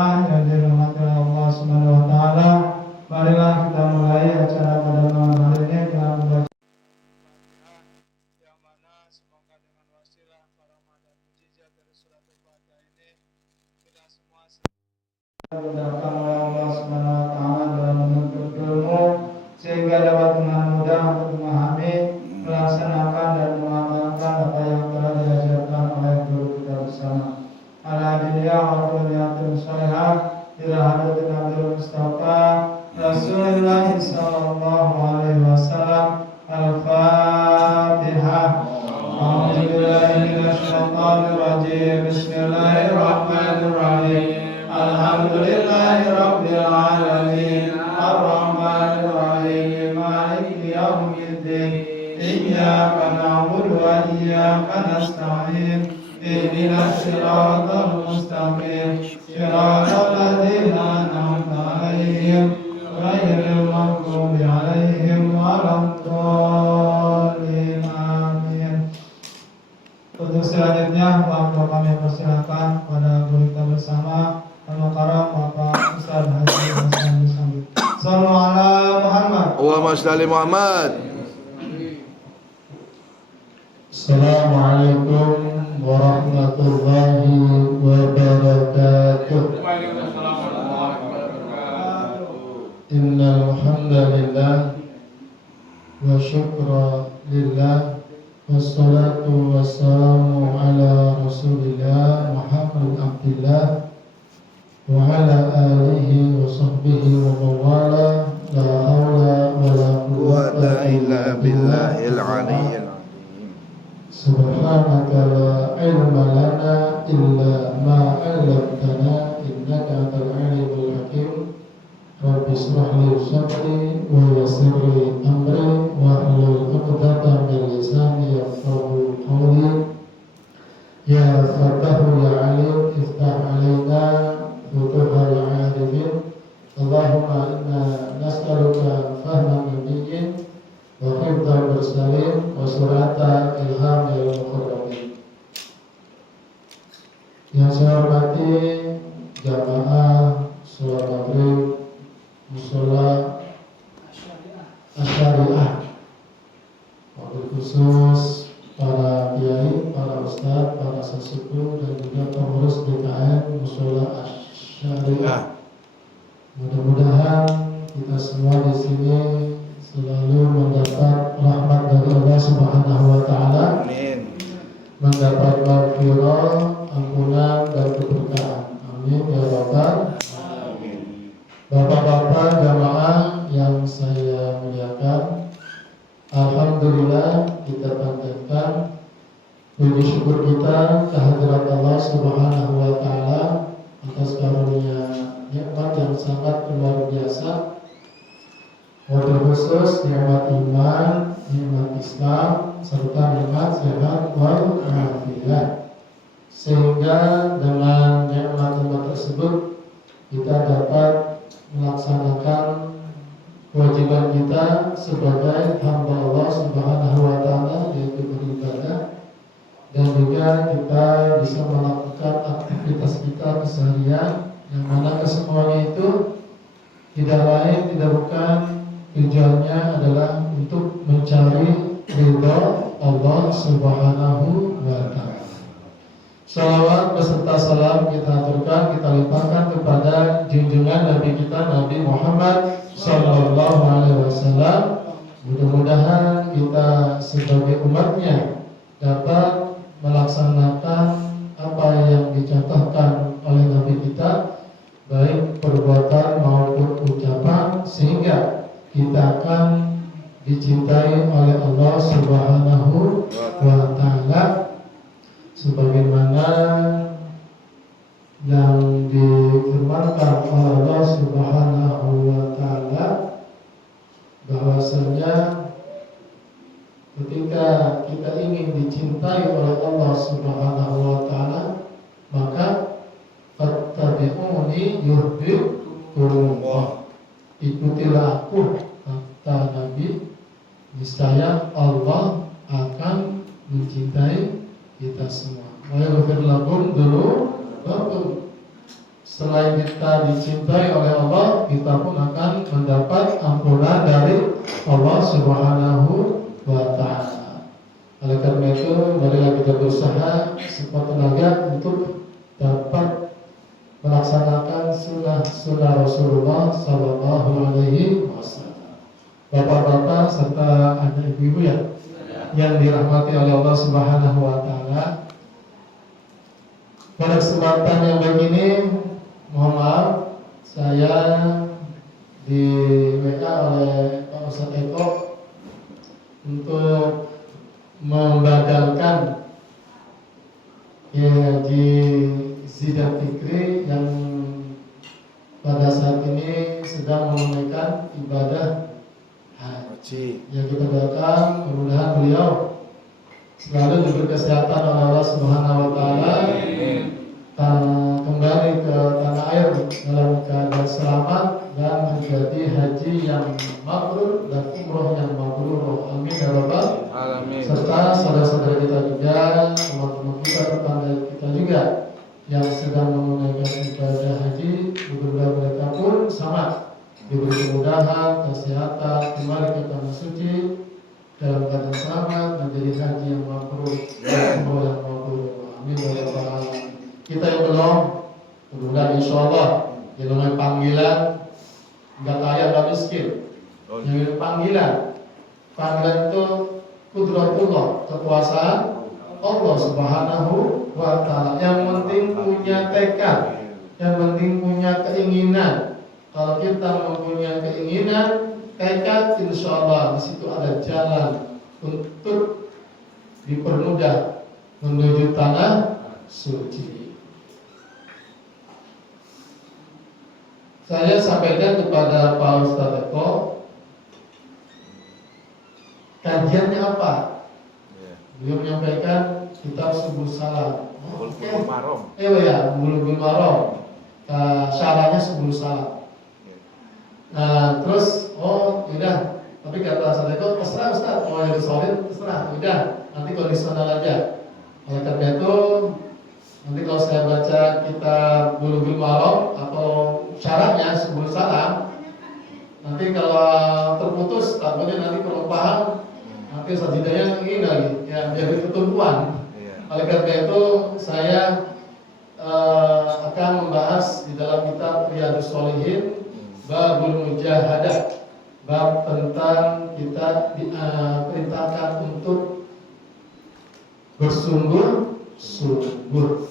Yang dirahmati Allah Subhanahu wa taala, marilah kita mulai acara pada malam hari ini dengan membaca Al-Fatihah, yang mana semoga dengan wasilah karamah dan mukjizat dari surat Al-Fatihah ini kita semua dimudahkan oleh Allah Subhanahu wa taala dalam menuntut ilmu sehingga dapat dengan mudah untuk memahami, melaksanakan dan mengamalkan apa yang telah diajarkan oleh guru kita bersama. Alhamdulillah wa billahi salihah ila hadatin Nabi Mustafa Rasulullah sallallahu alaihi wasallam. Al-Fatihah. A'udzu billahi minasy syaithanir rajim. Bismillahirrahmanirrahim. Alhamdulillahi rabbil alamin. Ar-Rahmanir Rahim. Maliki yaumiddin. Iyyaka na'budu wa iyyaka nasta'in. Ihdinas siratal mustaqim. Siratal ladzina an'amta 'alaihim ghairil maghdubi 'alaihim waladdallin. Amin. Untuk selanjutnya Bapak kami persilakan pada guru kita bersama Al-Mukarram Bapak Ustaz Haji Hasan Musambit. Sallallahu ala Muhammad. Allahumma shalli Muhammad. Assalamualaikum warahmatullahi wabarakatuh. Innal hamdalillah wa syukra lillah wassalatu wassalamu ala Rasulillah Muhammad Abdillah wa ala alihi wa sahbihi wa mawala. La haula wa la quwwata illa billahil aliyyil. Subhanaka la ilma lana illa ma 'allamtana innaka antal alimul hakim. Rabbi shrah li sadri wa yassir li amri wahlul 'uqdatam min lisani yafqahu qawli. Ya Fatahu ya Alim iftah 'alaina futuhal 'arifin. Allahumma inna nas'aluka fahman nabiyyin wa hifdzal mursalin wa surata ilhamil muqarrabin. Yang saya hormati jamaah sholat maghrib mushola Asyariah, wabil khusus para kiai, para ustadz, para sesepuh dan juga pengurus DKM mushola Asyariah. Mudah-mudahan kita semua di sini selalu mendapat rahmat dari Allah Subhanahu wa taala. Amin. Mendapat maghfirah, ampunan dan keberkahan. Amin ya rabbal alamin. Bapak-bapak jamaah yang saya muliakan, alhamdulillah kita panjatkan puji syukur kita kehadirat Allah Subhanahu wa taala atas karunia nikmat yang sangat luar biasa. Wabil khusus nikmat iman, nikmat Islam, serta nikmat sehat wal afiat. Sehingga dengan nikmat-nikmat tersebut kita dapat melaksanakan kewajiban kita sebagai hamba Allah Subhanahu wa taala, yaitu beribadah, dan juga kita bisa melakukan aktivitas kita keseharian, yang mana kesemuanya itu tidak lain tidak bukan tujuannya adalah untuk mencari ridha Allah Subhanahu wa taala. Salawat beserta salam kita aturkan, kita limpahkan kepada junjungan Nabi kita Nabi Muhammad sallallahu alaihi wasallam. Mudah-mudahan kita sebagai umatnya dapat melaksanakan apa yang dicontohkan oleh Nabi kita, baik perbuatan maupun ucapan, sehingga kita akan dicintai oleh Allah Subhanahu wa taala sebagaimana yang difirmankan oleh Allah Subhanahu wa taala bahwasanya ketika kita ingin dicintai oleh Allah Subhanahu wa taala, maka fattabi'uni yuhibbukumullah. Ikutilah aku, kata Nabi, niscaya Allah akan mencintai kita semua. Wa yaghfir lakum dulu selain kita dicintai oleh Allah, kita pun akan mendapat ampunan dari Allah Subhanahu wa Ta'ala. Oleh karena itu, marilah kita berusaha sekuat tenaga untuk dapat melaksanakan sunnah Rasulullah Sallallahu Alaihi Wasallam. Bapak-bapak serta anak ibu-ibu yang dirahmati oleh Allah Subhanahu wa Ta'ala. Pada kesempatan yang begini, mohon maaf, saya di WA oleh Pak Ustadz Eko untuk membadalkan di Sidang Fikri yang pada saat ini sedang menunaikan ibadah haji. Yang kita doakan mudah-mudahan beliau selalu diberi kesehatan oleh Allah Subhanahu wa Ta'ala, kembali ke tanah air dalam keadaan selamat dan menjadi haji yang mabrur dan umroh yang mabrur. Amin ya rabbal alamin. Serta saudara-saudara kita juga, teman-teman kita, tetangga kita juga yang sedang menunaikan ibadah haji, mudah-mudahan mereka pun sama diberi kemudahan, kesehatan, kembali ke tanah suci dalam keadaan selamat, menjadi haji yang mabrur dan umroh yang mabrur. Amin ya rabbal alamin. Kita yang belum, mudah-mudahan insyaallah yang namanya panggilan nggak kaya nggak miskin. Yang panggilan itu qudratullah, kekuasaan Allah Subhanahu wa Ta'ala. Yang penting punya tekad, yang penting punya keinginan. Kalau kita mempunyai keinginan, tekad, insyaallah di situ ada jalan untuk dipermudah menuju tanah suci. Saya sampaikan kepada Pak Ustadz Eko, kajiannya apa? Beliau menyampaikan kitab Subul Salam. Bulughul Maram. Bulughul Maram. Syarahnya Subul Salam. Nah, terus udah. Tapi kata Ustadz Eko, terserah Ustadz, mau yang disolid terserah. Udah, nanti kondisional aja. Oleh karena itu, nanti kalau saya baca kitab Bulughul Maram atau syaratnya Subul Salam, nanti kalau terputus takutnya nanti kurang paham, nanti sajidahnya ini lagi ya jadi ketumpuan. Oleh karena itu saya akan membahas di dalam kitab Riyadhus Shalihin Babul Mujahadah, bab tentang kita diperintahkan untuk bersungguh-sungguh.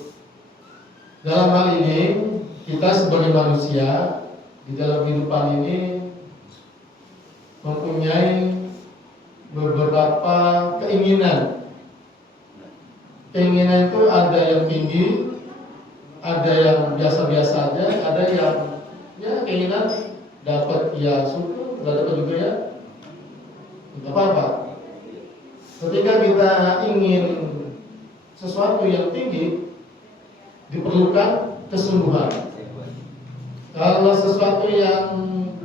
Dalam hal ini kita sebagai manusia di dalam kehidupan ini mempunyai beberapa keinginan. Keinginan itu ada yang tinggi, ada yang biasa-biasa aja, ada yang keinginan dapat syukur, nggak dapat juga tidak apa-apa. Ketika kita ingin sesuatu yang tinggi, diperlukan kesungguhan. Kalau sesuatu yang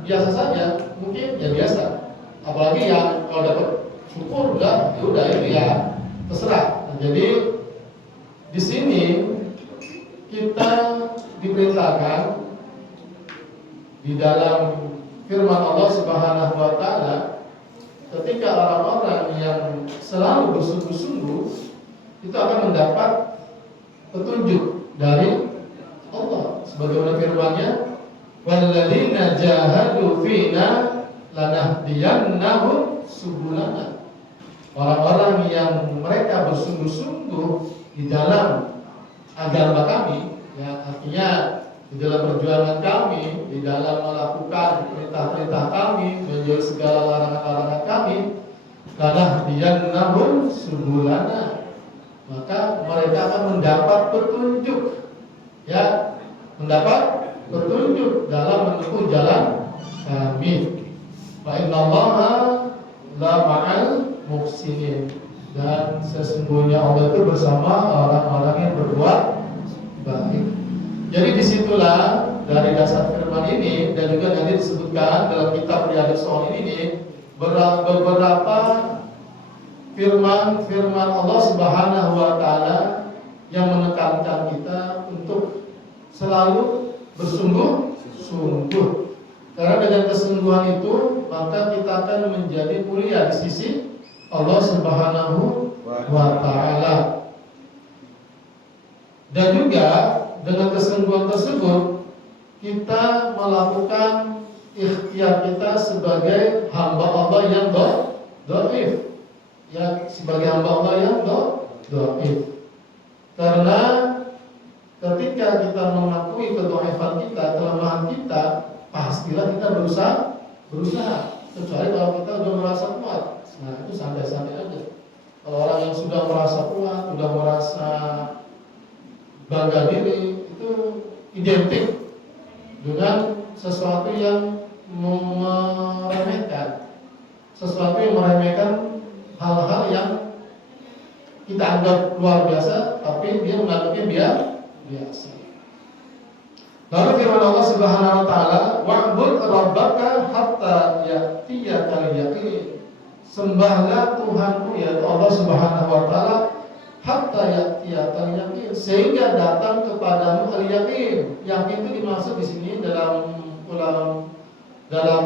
biasa saja, mungkin biasa. Apalagi yang kalau dapat syukur udah ini terserah. Nah, jadi di sini kita diperintahkan di dalam firman Allah Subhanahu wa Ta'ala, ketika orang-orang yang selalu bersungguh-sungguh itu akan mendapat petunjuk dari Allah. Sebagaimana firman-Nya, walladzina jahadu fina lanahdiyannahum subulana. Orang-orang yang mereka bersungguh-sungguh di dalam agama kami, artinya di dalam perjuangan kami, di dalam melakukan perintah-perintah kami, menjauhi segala larangan-larangan kami, lanahdiyannahum subulana, maka mereka akan mendapat petunjuk, mendapat petunjuk dalam menempuh jalan kami. Fa innallaha la ma'al muhsinin, dan sesungguhnya Allah itu bersama orang-orang yang berbuat baik. Jadi disitulah dari dasar firman ini, dan juga nanti disebutkan dalam kitab Riyadhus Shalihin ini beberapa firman Allah Subhanahu wa Ta'ala yang menekankan kita untuk selalu bersungguh-sungguh. Karena dengan kesungguhan itu maka kita akan menjadi mulia di sisi Allah Subhanahu wa Ta'ala. Dan juga dengan kesungguhan tersebut kita melakukan ikhtiar kita sebagai hamba Allah yang dhaif, ya, sebagai hamba Allah yang dhaif. Karena ketika kita mengakui kedhaifan kita, kelemahan kita, pastilah kita berusaha. Kecuali kalau kita sudah merasa kuat, nah itu santai-santai aja. Kalau orang yang sudah merasa kuat, sudah merasa bangga diri, itu identik dengan sesuatu yang meremehkan, hal-hal yang kita anggap luar biasa, tapi dia menganggapnya biasa. Lalu firman Allah Subhanahu wa Ta'ala, wa'bud rabbaka hatta ya'tiyakal yaqin. Sembahlah Tuhanmu, yaitu Allah Subhanahu wa Ta'ala, hatta ya'tiyakal yaqin, sehingga datang kepadamu al-yaqin. Yaqin itu dimaksud di sini dalam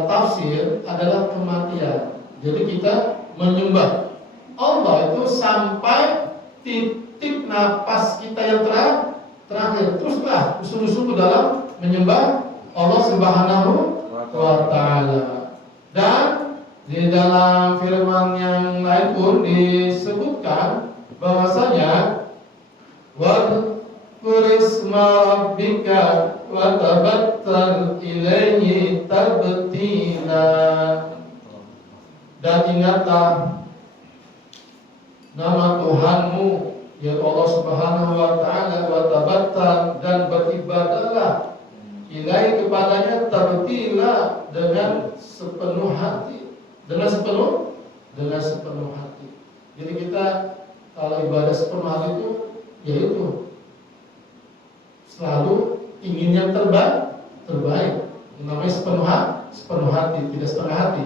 tafsir adalah kematian. Jadi kita menyembah Allah itu sampai titik napas kita yang terakhir. Teruslah sungguh-sungguh dalam menyembah Allah Subhanahu wa Ta'ala. Dan di dalam firman yang lain pun disebutkan bahwasanya Isma rabbika wa tabattal ilaihi tabtila. Dan ingatlah nama Tuhanmu, ya Allah Subhanahu wa Ta'ala, wa tabattal, dan beribadahlah ilaihi kepadanya tabtila, dengan sepenuh hati, dengan sepenuh hati. Jadi kita kalau ibadah sepenuh hati itu yaitu selalu ingin yang terbaik. Namanya sepenuh hati, tidak setengah hati.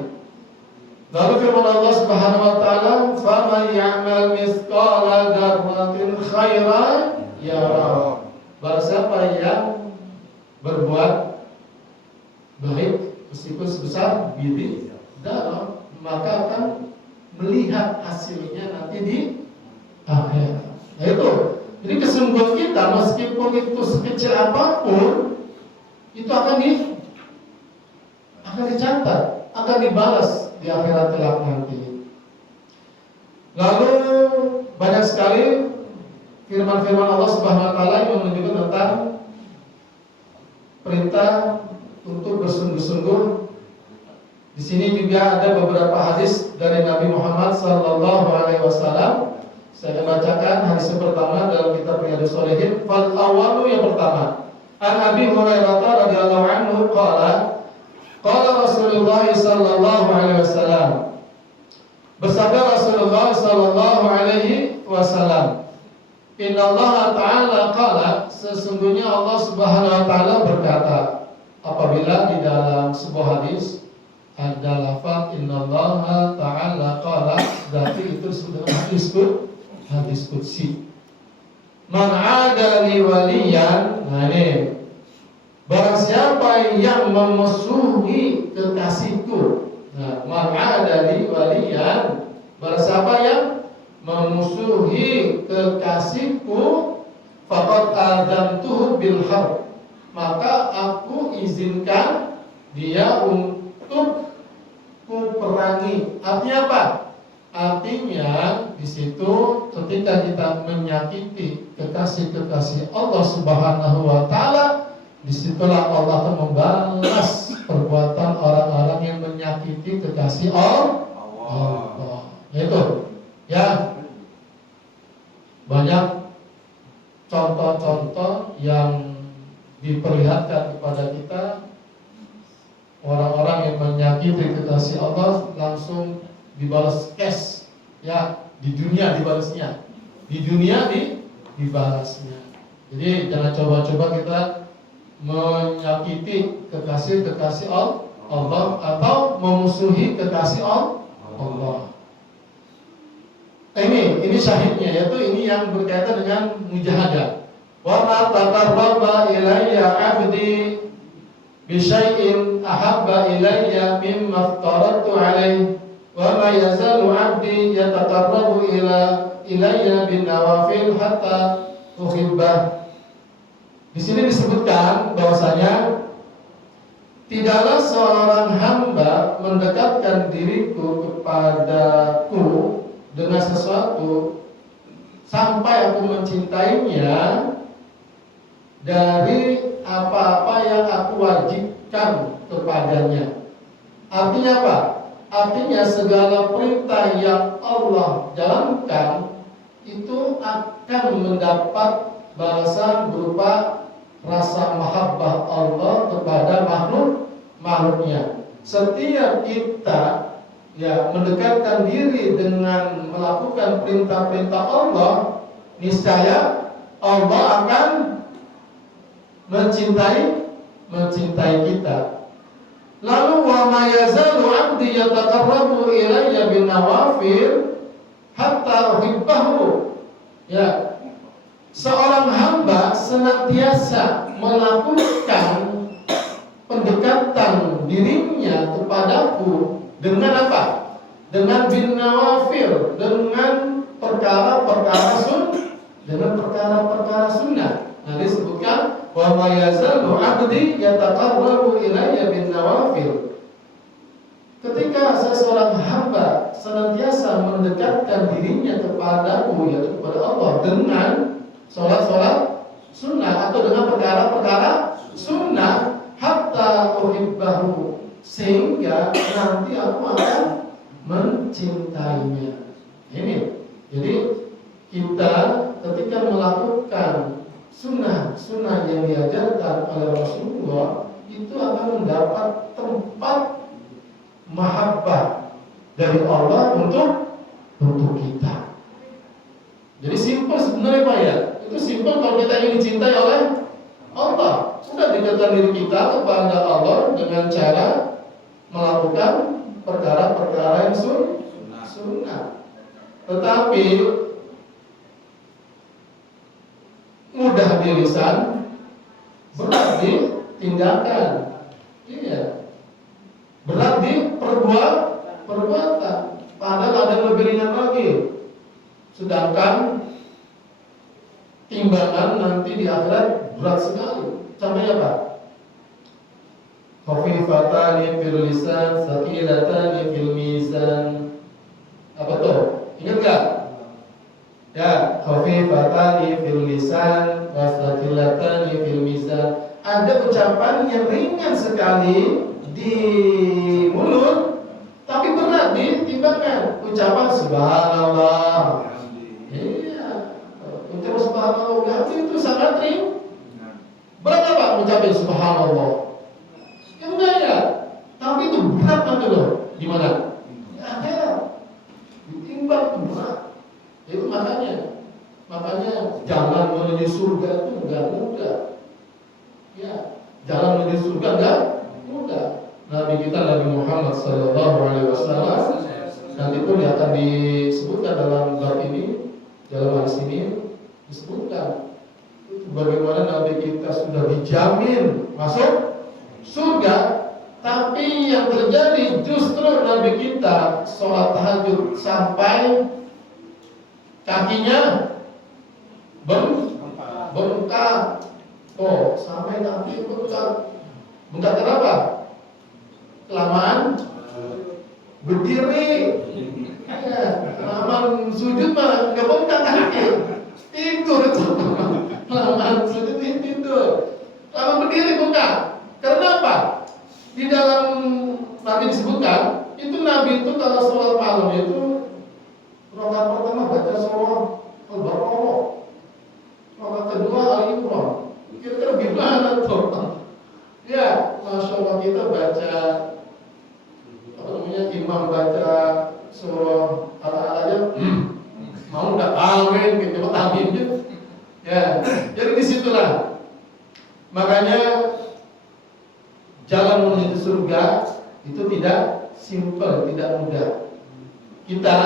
Lalu firman Allah Subhanahu wa Ta'ala, "Faman ya'mal mithqala dzarratin khairan yarah." Barang siapa yang berbuat baik meskipun sebesar biji zarah, maka akan melihat hasilnya nanti di akhirat. Nah itu. Jadi kesungguhan kita meskipun itu sekecil apapun, itu akan dicatat, akan dibalas di akhirat kelak nanti. Lalu banyak sekali firman-firman Allah Subhanahu wa Ta'ala yang menunjukkan tentang perintah untuk bersungguh-sungguh. Di sini juga ada beberapa hadis dari Nabi Muhammad SAW. Saya akan bacakan hadis yang pertama dalam kitab Riyadhus Shalihin. Fal awwalu, yang pertama, an Abi Hurairah radhiyallahu anhu qala Rasulullah sallallahu alaihi wasallam. Bersabda Rasulullah sallallahu alaihi wasallam, Inna Allah Ta'ala qala, sesungguhnya Allah Subhanahu wa Ta'ala berkata. Apabila di dalam sebuah hadis ada lafaz Inna Allah Ta'ala qala, berarti itu sudah hadis qudsi. Man 'ada li waliyan, nah ini, barang siapa yang memusuhi kekasihku. Nah, man 'ada li waliyan, barang siapa yang memusuhi kekasihku, faqad adzantuhu bil harb, maka aku izinkan dia untuk kuperangi. Artinya apa? Artinya di situ ketika kita menyakiti kekasih-kekasih Allah Subhanahu wa Ta'ala, disitulah Allah akan membalas perbuatan orang-orang yang menyakiti kekasih Allah. Itu ya, banyak contoh-contoh yang diperlihatkan kepada kita. Orang-orang yang menyakiti kekasih Allah langsung dibalas cash, ya, di dunia dibalasnya, di dunia dibalasnya. Jadi jangan coba-coba kita menyakiti kekasih Allah atau memusuhi kekasih Allah. Ini syahidnya, yaitu ini yang berkaitan dengan mujahadah. Wa ma taqarraba ilayya 'abdi bisyai'in ahabba ilayya mimma aftaratu alaihi wa ma yazalu 'abdi yataqarrabu ilayya bin nawafil hatta uhibbah. Di sini disebutkan bahwasanya tidaklah seorang hamba mendekatkan diriku kepadaku dengan sesuatu sampai aku mencintainya dari apa-apa yang aku wajibkan kepadanya. Artinya apa? Artinya segala perintah yang Allah jalankan itu akan mendapat balasan berupa rasa mahabbah Allah kepada makhluknya. Setiap kita mendekatkan diri dengan melakukan perintah-perintah Allah, niscaya Allah akan mencintai kita. Lalu wa ma yazalu 'abdi yataqarrabu ilayya bin nawafil hatta uhibbahu. Ya. Seorang hamba senantiasa melakukan pendekatan dirinya kepadaku dengan apa? Dengan bin nawafil, dengan perkara-perkara sunnah. Nah, disebutkan wa ma yazalu 'abdi yataqarrabu ilayya bin nawafil. Ketika seseorang hamba senantiasa mendekatkan dirinya kepadaku, yaitu kepada Allah, dengan sholat sunnah atau dengan perkara-perkara sunnah, hatta uhibbahu, sehingga nanti aku akan mencintainya. Ini, jadi kita ketika melakukan sunnah yang diajarkan oleh Rasulullah itu akan mendapat tempat mahabbah dari Allah untuk kita. Jadi simpel sebenarnya Pak ya. Itu simpel kalau kita ingin dicintai oleh Allah. Sudah dekatkan diri kita kepada Allah dengan cara melakukan perkara-perkara yang sunnah. Tetapi mudah di lisan, berat di tindakan. Iya. Berat di perbuatan. Padahal ada yang lebih ringan lagi. Sedangkan timbangan nanti di akhirat berat sekali. Contohnya apa? Khafifatani fil lisan, tsaqilatani fil mizan. Apa tuh? Ingat enggak? Ya, khafifatani fil lisan, tsaqilatani fil mizan. Ada ucapan yang ringan sekali di mulut, tapi berat di timbangan. Ucapan subhanallah. Iya. Ucapan subhanallah itu sangat ringan. Berat apa mengucapkan subhanallah? Ya enggak ya. Tapi itu berat nanti loh. Di mana? Di akhirat. Ditimbang itu berat. Itu makanya jalan menuju surga itu enggak mudah. Ya, jalan menuju surga enggak mudah. Nabi kita Nabi Muhammad SAW nanti pun akan disebutkan dalam bab ini, dalam hadis ini disebutkan bagaimana Nabi kita sudah dijamin masuk surga, tapi yang terjadi justru Nabi kita sholat tahajud sampai kakinya bengkak. Oh, sampai kaki bengkak. Bengkak kenapa? Kelamaan berdiri. Ya, kelamaan sujud mah enggak bengkak kaki. Tidur itu. Kelamaan sujud tidur. Kelamaan berdiri bengkak. Karena apa? Di dalam Nabi disebutkan, itu Nabi itu kalau sholat malam itu rakaat pertama baca surah Al-Baqarah. Rakaat kedua Al-Imran. Kira-kira gimana tuh? Ya, Masya Allah kita baca imam baca surah Al-Alaq aja mau nggak amin gitu, amin gitu. Ya, jadi disitulah makanya jalan menuju surga itu tidak simpel, tidak mudah. Kita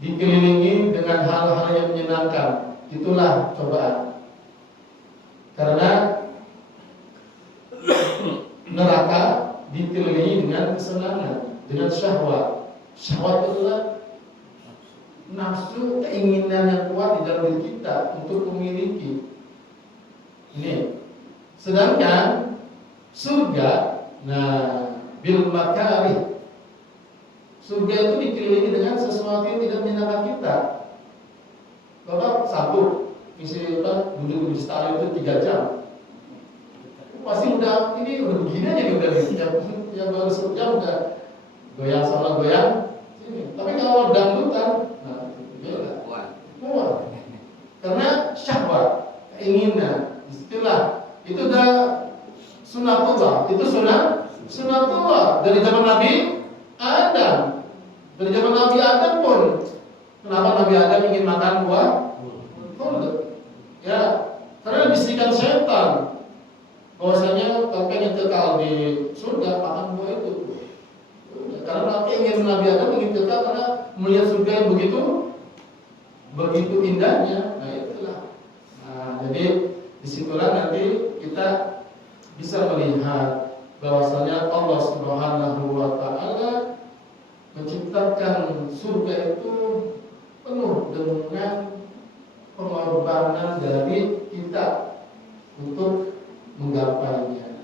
dikelilingi dengan hal-hal yang menyenangkan, itulah cobaan. Karena neraka dikelilingi dengan kesenangan, dengan syahwat. Syahwat itu adalah nafsu, keinginan yang kuat di dalam diri kita untuk memiliki. Ini. Sedangkan surga, nah, bil makarih. Surga itu dikelilingi dengan sesuatu yang tidak menyenangkan kita. Bapak satu, isi apa, duduk di setara itu 3 jam. Pasti udah, ini udah begini aja nih, udah yang baru sejam udah goyang sama goyang. Tapi kalau dangdutan, nah itu kuat. Karena syahwat, keinginan, istilah itu udah sunatullah. Itu sunatullah dari zaman Nabi Adam. Dari zaman Nabi Adam pun, kenapa Nabi Adam ingin makan buah? Ya, karena bisikan setan bahwasanya kalau pengen kekal di surga makan buah itu. Karena Nabi Adam ingin kekal karena melihat surga yang begitu indahnya. Nah itulah. Nah, jadi disitulah nanti kita bisa melihat bahwasanya Allah Subhanahu wa Ta'ala menciptakan surga itu penuh dengan pengorbanan dari kita untuk menggapainya.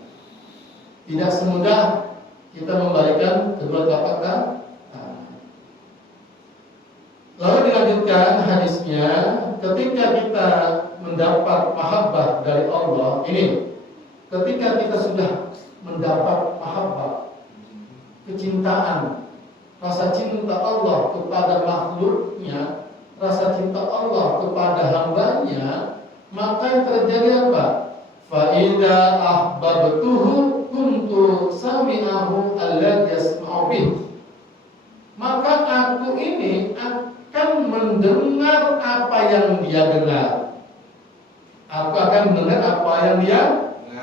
Tidak semudah kita membalikan kedua telapak tangan. Lalu dilanjutkan hadisnya, ketika kita mendapat mahabbah dari Allah, ini ketika kita sudah mendapat mahabbah, kecintaan, rasa cinta Allah kepada makhluknya, rasa cinta Allah kepada hambanya, maka yang terjadi apa? Fa'idha ahbabtuhu kuntu sami'ahu alladhi yasma'u bih. Maka aku ini akan mendengar apa yang dia dengar. Aku akan mendengar apa yang dia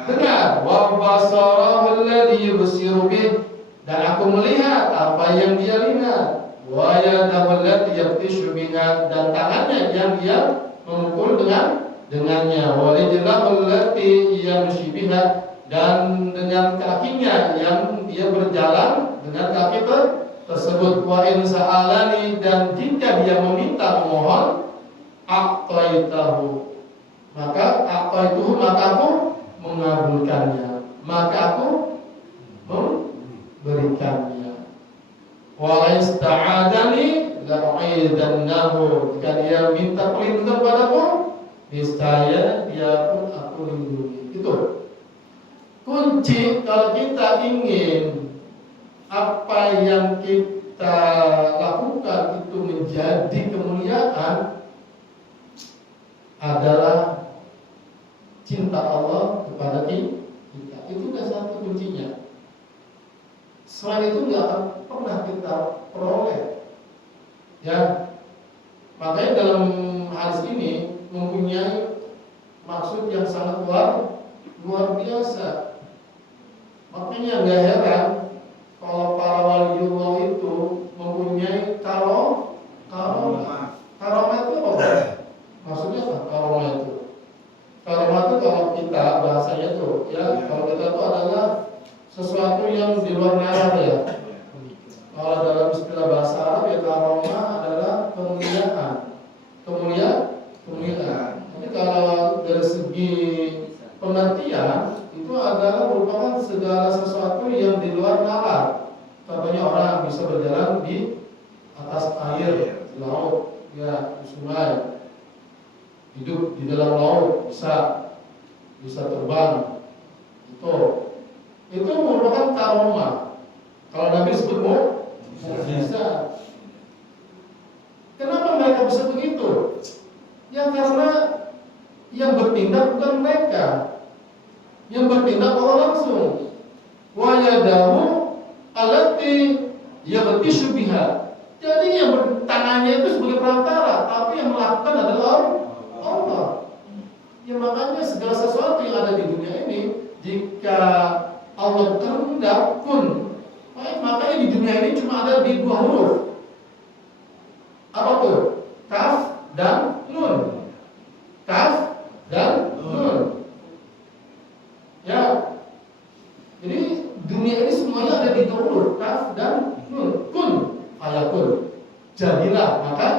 dengar. Wa basarahu alladhi yubsiru bih. Dan aku melihat apa yang dia lihat. Wa yadahu allati yabtishu biha, dan tangannya yang dia memukul dengannya. Wa rijlahu allati yamshi biha, dan dengan kakinya yang dia berjalan dengan kaki tersebut. Wa in sa'alani, dan jika dia meminta memohon, a'taitahu, maka aku mengabulkannya, maka aku memberikannya. Wa ista'adani la'aidannahu, jika dia minta perlindungan padaku, niscaya dia pun aku lindungi. Itu kunci kalau kita ingin apa yang kita lakukan itu menjadi kemuliaan, adalah cinta Allah kepada kita. Itu adalah satu kuncinya. Selain itu nggak akan pernah kita peroleh. Ya, makanya dalam hadis ini mempunyai maksud yang sangat luar biasa. Makanya nggak heran kalau para waliullah itu mempunyai karomah. Karomah itu apa? Maksudnya apa karomah itu? Karomah itu kalau kita bahasanya tuh, ya kalau kita itu adalah sesuatu yang di luar nalar ya. Kalau dalam istilah bahasa Arab ya karomah adalah kemuliaan. Tapi kalau dari segi pengertian itu adalah merupakan segala sesuatu yang di luar nalar. Contohnya orang bisa berjalan di atas air, di laut, ya di sungai, hidup di dalam laut, bisa terbang. Itu merupakan karomah. Kalau Nabi sebut bisa. Kenapa mereka bisa begitu? Ya karena yang bertindak bukan mereka, yang bertindak Allah langsung. Wa yadahu allati yabtishu biha. Jadi yang tangannya itu sebagai perantara, tapi yang melakukan adalah Allah. Ya makanya segala sesuatu yang ada di dunia ini, jika Allah kehendak pun, makanya di dunia ini cuma ada di 2 huruf. Apa tuh? Kaf dan nun. Kaf dan nun. Ya. Jadi jadilah, maka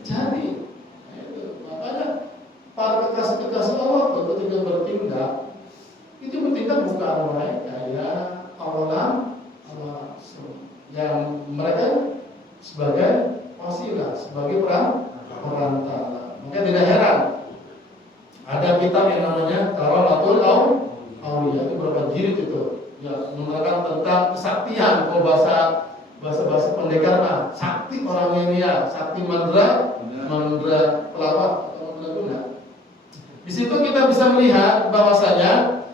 jadi. Nah, itu. Makanya para kekasih-kekasih Allah tuh ketika bertindak, itu bertindak bukan mereka ya awalan yang mereka sebagai wasilah, sebagai perantara. Maka tidak heran ada kitab yang namanya Karamatul Auliya, itu berapa jilid itu? Ya, menerangkan tentang kesaktian. Kalau bahasa pendekar mah sakti orang ini ya, sakti mandra pelawak atau mandra guna. Di situ kita bisa melihat bahwasanya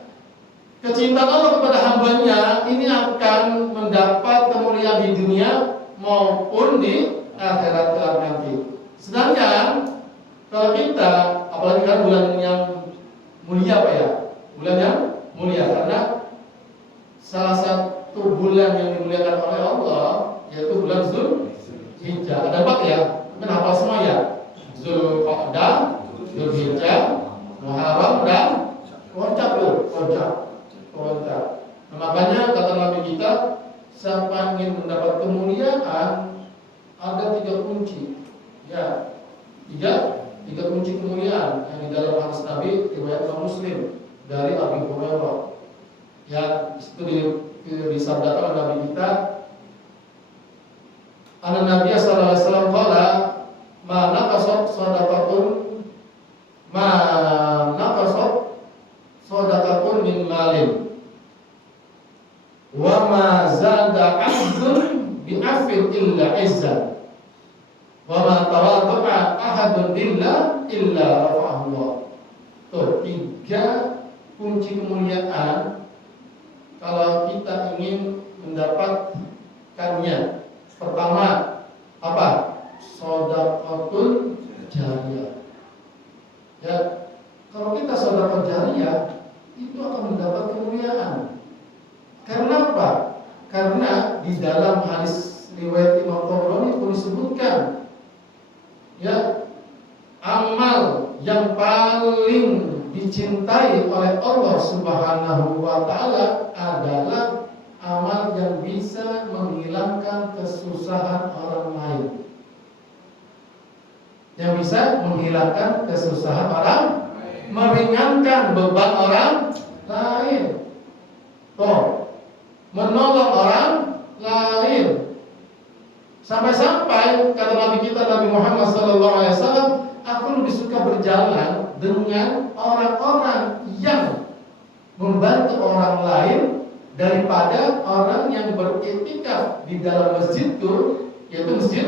kecintaan Allah kepada hambanya ini akan mendapat kemuliaan di dunia maupun di akhirat kelak nanti. Sedangkan kalau kita, apalagi kan bulan yang mulia Pak ya, bulan yang mulia karena salah satu bulan yang dimuliakan oleh Allah yaitu bulan Zulhijjah. Ada 4 ya, kan hafal semua ya. Zulqa'dah, Zulhijjah, Muharram dan Rajab. Nah, makanya kata Nabi kita, siapa ingin mendapat kemuliaan ada 3 kunci. Ya, tiga kunci kemuliaan yang di dalam hadis Nabi riwayat Imam Muslim dari Abi Hurairah. Ya, itu disabdakan oleh Nabi kita, Anna Nabi sallallahu alaihi wasallam qala ma naqasat sadaqatun min malin wa ma zada 'abdun bi 'afwin illa 'izzan wa ma tawadda'a ahadun billah illa rafa'ahu Allah. Tuh, 3 kunci kemuliaan kalau kita ingin mendapatkannya. Pertama, apa? Shadaqatul jariyah. Ya, kalau kita shadaqah jariyah itu akan mendapat kemuliaan. Karena apa? Karena di dalam hadis riwayat Imam Tabrani pun disebutkan, ya, amal yang paling dicintai oleh Allah Subhanahu wa taala adalah amal yang bisa menghilangkan kesusahan orang lain. Yang bisa menghilangkan kesusahan orang, meringankan beban orang lain. Tuh, menolong orang lain. Sampai-sampai kata Nabi kita Nabi Muhammad SAW, aku lebih suka berjalan dengan orang-orang yang membantu orang lain daripada orang yang beriktikaf di dalam masjid itu, yaitu Masjid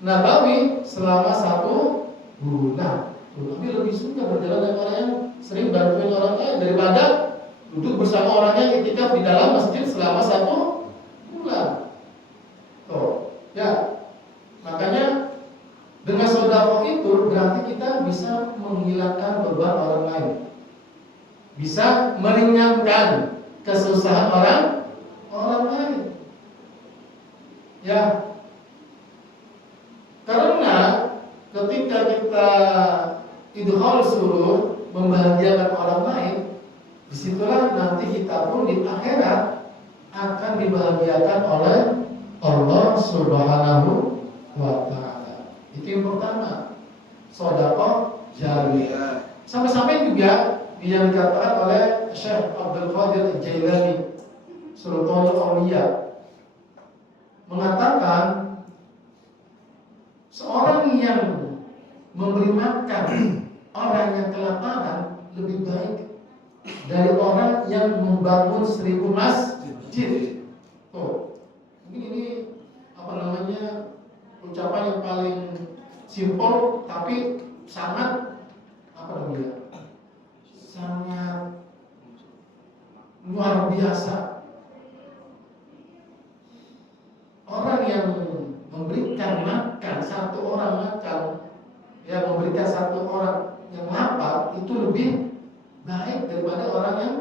Nabawi selama 1 bulan. Nabi lebih suka berjalan dengan orang yang sering bantuin orang lain daripada duduk bersama orang yang iktikaf di dalam masjid selama 1 bulan. Tuh, ya, makanya dengan sedekah itu berarti kita bisa menghilangkan beban orang lain, bisa meringankan kesusahan orang lain. Ya, karena ketika kita idkhal surur, membahagiakan orang lain, disitulah nanti kita pun di akhirat akan dibahagiakan oleh Allah Subhanahu wa ta'ala. Itu yang pertama, sedekah jariyah. Sampai-sampai juga yang dikatakan oleh Syekh Abdul Qadir Al-Jailani Sultanul Auliya mengatakan, seorang yang memberi makan orang yang kelaparan lebih baik dari orang yang membangun 1000 masjid. Oh, ini apa namanya, ucapan yang paling simpel tapi sangat apa namanya, sangat luar biasa. Orang yang memberikan makan 1 orang makan, ya, memberikan 1 orang yang lapar itu lebih baik daripada orang yang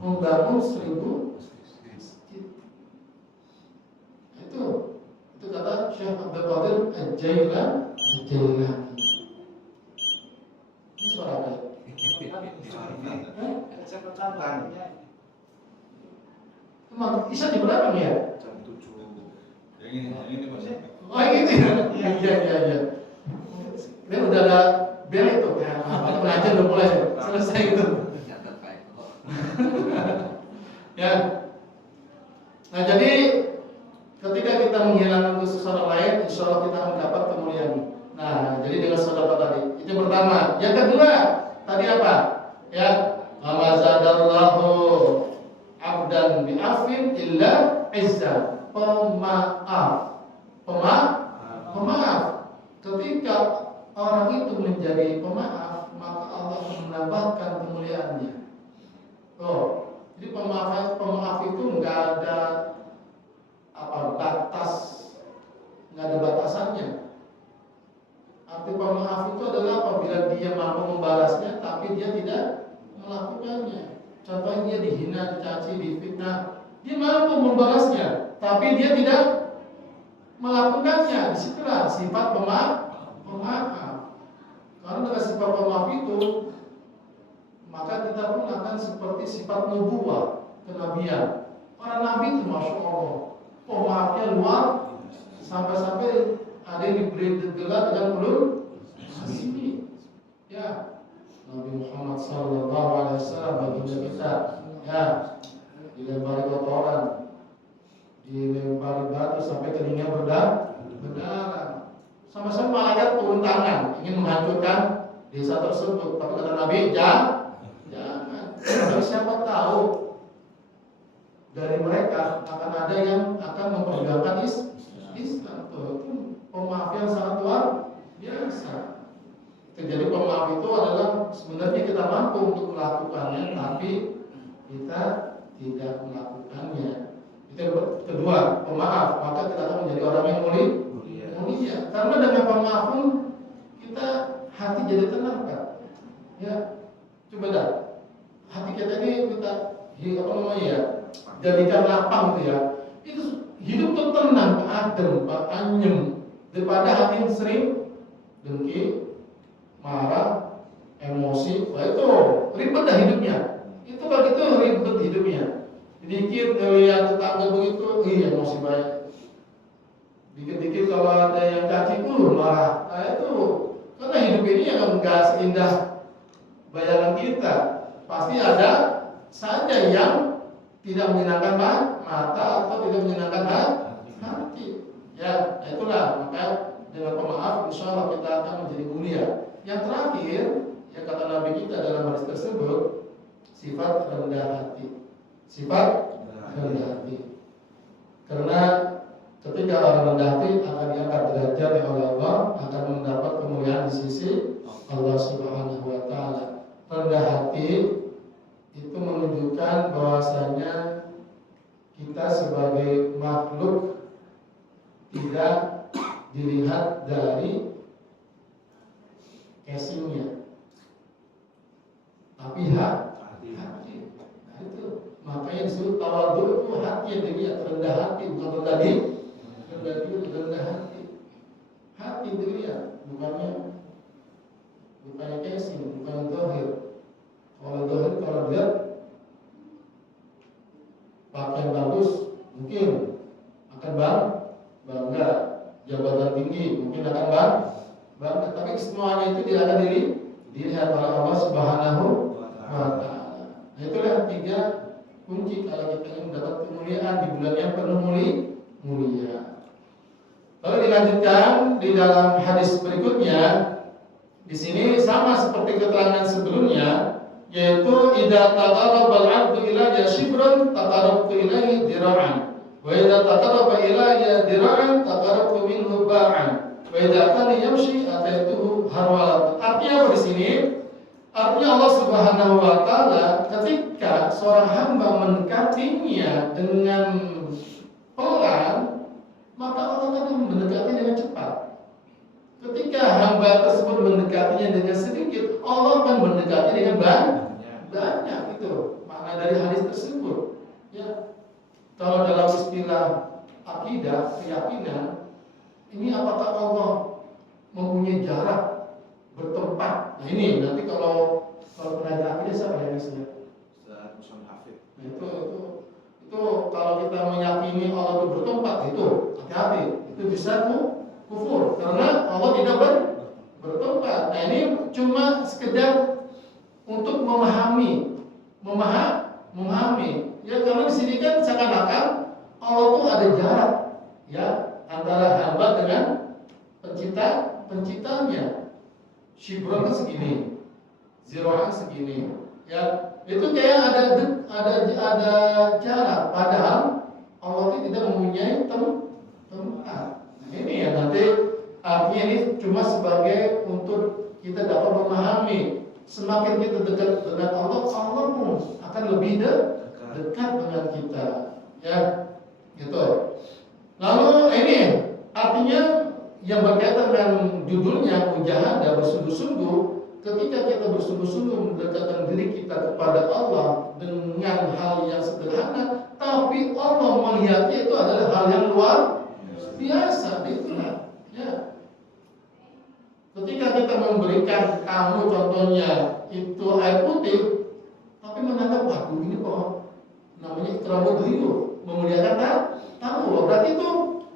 membangun 1000 masjid. Itu kata Syekh Abdul Qadir Al-Jailani. Ini suara apa ya? Emang Isya di berapa nih ya? Jam 7. Yang ini Mas. Oh gitu ya? Iya. Ini udah ada bel itu, ya, pengajian udah mulai, selesai gitu. Ya. Nah jadi ketika kita menghilangkan dosa seseorang lain, insya Allah kita akan mendapat kemuliaan. Nah, jadi dengan sedekah tadi, itu pertama. Yang kedua, tadi apa? Ya, amazadallahu abdan bi'afin illa izza. Pemaaf. Ketika orang itu menjadi pemaaf, maka Allah akan menambahkan kemuliaannya. Jadi pemaaf itu nggak ada nggak ada batasannya. Arti pemaaf itu adalah apabila dia mampu membalasnya, tapi dia tidak melakukannya. Contohnya dia dihina, dicaci, difitnah, dia mampu membalasnya, tapi dia tidak melakukannya. Disitulah sifat pemaaf. Karena dengan sifat pemaaf itu, maka kita pun akan seperti sifat nubuwah, kenabian. Para nabi itu masya Allah, pemaafnya luar, sampai-sampai ada yang diberi gelar dengan ulul azmi. Ya, Nabi Muhammad sallallahu alaihi wasallam baginda kita, ya, dilempari kotoran, dilempari batu sampai keningnya berdarah. Sama-sama malaikat turun tangan ingin menghancurkan desa tersebut, tapi kata Nabi, jangan. Tapi siapa tahu dari mereka akan ada yang akan memperjuangkan Islam. Itu pemaaf yang sangat luar biasa. Jadi pemaaf itu adalah sebenarnya kita mampu untuk melakukannya, tapi kita tidak melakukannya. Itu yang kedua, pemaaf. Maka kita akan menjadi orang yang mulia. Karena dengan pemaaf pun kita hati jadi tenang, kan? Ya, coba dah. Hati kita ini kita jadikan lapang gitu ya. Itu hidup tuh tenang, adem, anyem, daripada hati yang sering dengki, marah, emosi. Wah itu ribet dah hidupnya. Itu kalau gitu ribet hidupnya. Dikit ngelihat tetangga begitu, emosi banyak. Dikit-dikit kalau ada yang caci marah. Nah itu karena hidup ini yang enggak seindah bayangan kita. Pasti ada saja yang tidak menyenangkan mata atau tidak menyenangkan hati. Ya, itulah maka dengan pemaaf insya Allah kita akan menjadi mulia. Yang terakhir, yang kata Nabi kita dalam hadis tersebut, sifat rendah hati. Sifat rendah hati. Karena ketika orang rendah hati akan diangkat derajat oleh Allah, akan mendapat kemuliaan di sisi Allah Subhanahu wa taala. Rendah hati itu menunjukkan bahwasanya kita sebagai makhluk tidak dilihat dari casingnya, tapi hati. Nah itu makanya disebut tawadhu itu hati yang dilihat, rendah hati, bukan rendah diri, rendah hati. Hati dilihat, bukannya casing, bukan zahir. Kalau zahir, kalau lihat pakaian bagus, mungkin akan bangga, jabatan tinggi, mungkin akan bangga. Tapi semuanya itu tidak akan dilihat oleh Allah Subhanahu wa taala. Nah itulah 3 kunci kalau kita ingin mendapat kemuliaan di bulan yang penuh mulia. Lalu dilanjutkan di dalam hadis berikutnya. Di sini sama seperti keterangan sebelumnya, yaitu idza taqarraba al-'abdu ilayya shibran taqarrabtu ilayhi dira'an wa idza taqarraba ilayya dira'an taqarrabtu minhu ba'an wa idza atani yamshi ataituhu harwalan. Artinya apa di sini? Artinya Allah Subhanahu wa taala ketika seorang hamba mendekatinya dengan pelan, maka Allah akan mendekati dengan cepat. Ketika hamba tersebut mendekatinya dengan sedikit, Allah akan mendekati dengan banyak. Itu makna dari hadis tersebut. Ya, kalau dalam istilah akidah, keyakinan, ini apakah Allah mempunyai jarak bertempat? Nah ini nanti kalau tenaga akidah siapa yang isinya? Nah, itu kalau kita meyakini Allah itu bertempat, itu hati-hati, itu bisa kufur karena Allah tidak bertempat. Nah, ini cuma sekedar untuk memahami. Ya, karena di sini kan seakan-akan Allah itu ada jarak ya antara hamba dengan penciptanya. Shibron segini, ziraan segini. Ya, itu kayak ada jarak. Padahal Allah itu tidak mempunyai tempat. Nah, ini ya nanti artinya ini cuma sebagai untuk kita dapat memahami. Semakin kita dekat dengan Allah, Allah pun akan lebih dekat dengan kita. Ya, gitu. Lalu ini artinya yang berkaitan dengan judulnya mujahadah, bersungguh-sungguh. Ketika kita bersungguh-sungguh mendekatkan diri kita kepada Allah dengan hal yang sederhana, tapi Allah melihatnya itu adalah hal yang luar biasa. Itulah. Ya. Ketika kita memberikan kamu contohnya itu air putih, tapi menganggap waduh ini kok namanya ikramudriyo, memuliakan tamu, berarti itu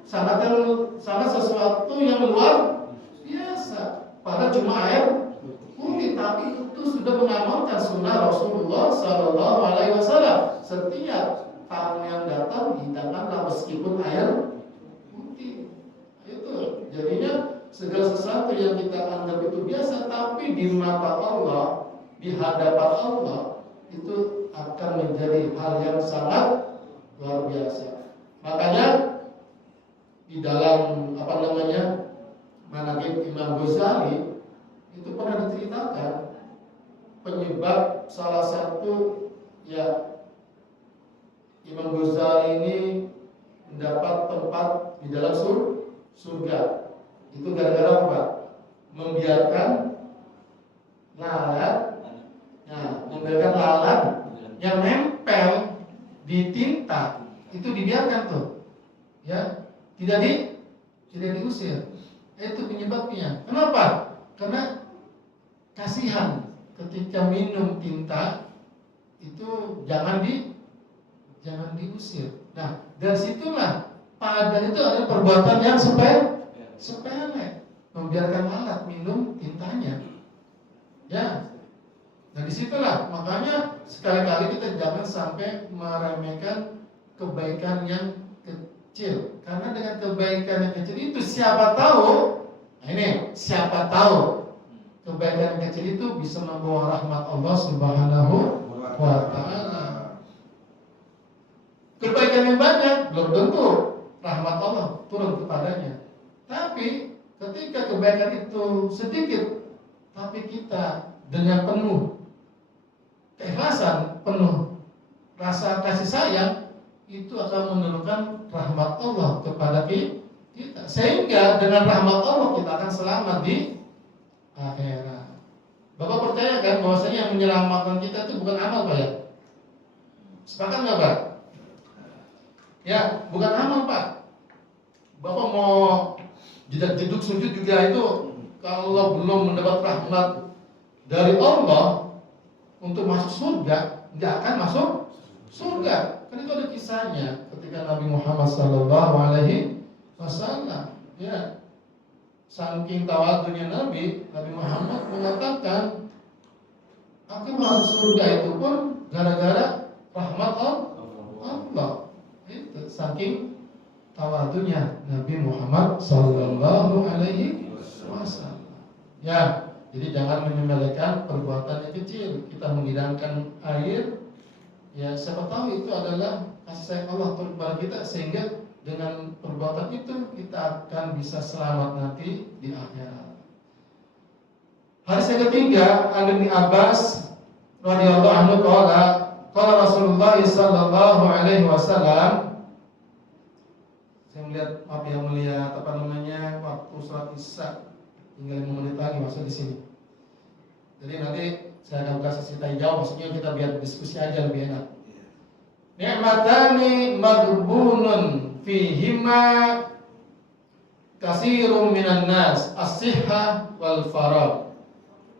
sangat sesuatu yang luar biasa. Padahal cuma air putih, tapi itu sudah mengamalkan sunnah Rasulullah Sallallahu Alaihi Wasallam. Setiap tamu yang datang hidangkanlah meskipun air putih. Itu jadinya segala sesuatu yang kita anggap itu biasa, tapi di mata Allah, di hadapan Allah, itu akan menjadi hal yang sangat luar biasa. Makanya di dalam Manaqib Imam Ghazali itu pernah diceritakan penyebab salah satu ya Imam Ghazali ini mendapat tempat di dalam surga. Itu gara-gara apa? Membiarkan lalat yang nempel di tinta itu dibiarkan tuh, ya tidak diusir. Itu penyebabnya. Kenapa? Karena kasihan ketika minum tinta itu jangan diusir. Nah, dari situlah pada itu ada perbuatan yang sepele, membiarkan alat minum tintanya. Ya. Nah, disitulah makanya sekali-kali kita jangan sampai meremehkan kebaikan yang kecil. Karena dengan kebaikan yang kecil itu siapa tahu kebaikan yang kecil itu bisa membawa rahmat Allah Subhanahu wa Ta'ala. Kebaikan yang banyak belum tentu rahmat Allah turun kepadanya. Tapi ketika kebaikan itu sedikit, tapi kita dengan penuh keikhlasan, penuh rasa kasih sayang, itu akan menurunkan rahmat Allah kepada kita. Sehingga dengan rahmat Allah kita akan selamat di akhirat. Bapak percaya kan bahwasanya yang menyelamatkan kita itu bukan amal, Pak ya? Sepakat nggak, Pak? Ya, bukan amal, Pak. Bapak mau jedak-jeduk sujud juga itu kalau belum mendapat rahmat dari Allah untuk masuk surga, nggak akan masuk surga. Kan itu ada kisahnya ketika Nabi Muhammad SAW, ya, saking tawadhunya Nabi Muhammad mengatakan, aku masuk surga itu pun gara-gara rahmat Allah. Itu saking tawadhunya Nabi Muhammad SAW. Ya. Jadi jangan menyepelekan perbuatan yang kecil. Kita menghidangkan air, ya siapa tahu itu adalah kasih sayang Allah turun kepada kita, sehingga dengan perbuatan itu kita akan bisa selamat nanti di akhirat. Hadis yang ketiga, An Ibnu Abbas radhiyallahu anhu qala Rasulullah sallallahu alaihi wasallam. Saya melihat waktu salat Isya tinggal 5 menit lagi masuk di sini. Jadi nanti saya akan kasih sisi jauh, maksudnya kita biar diskusi aja lebih enak. Ni'matani maghbunun fihima kasirun minan nas, as-sihha wal faragh.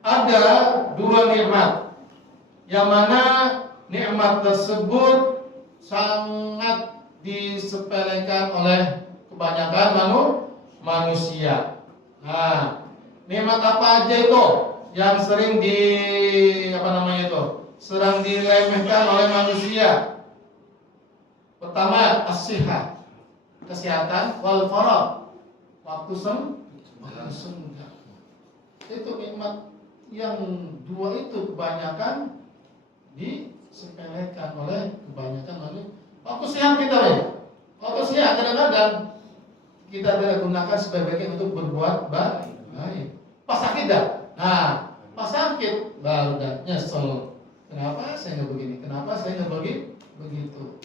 Ada dua nikmat yang mana nikmat tersebut sangat disepelekan oleh kebanyakan manusia. Nah, nikmat apa aja itu yang sering sering diremehkan oleh manusia? Pertama, as-sihah, kesehatan, wal faragh, waktu senggang. Itu nikmat yang dua itu kebanyakan disepelekan oleh kebanyakan manusia. Waktu sehat kita ya. Waktu sehat kadang-kadang kita tidak gunakan sebaik-baiknya untuk berbuat baik. Pas sakit dah. Nah, pas sakit baru dah nyesel. Kenapa saya nggak begini? Kenapa saya nggak begitu?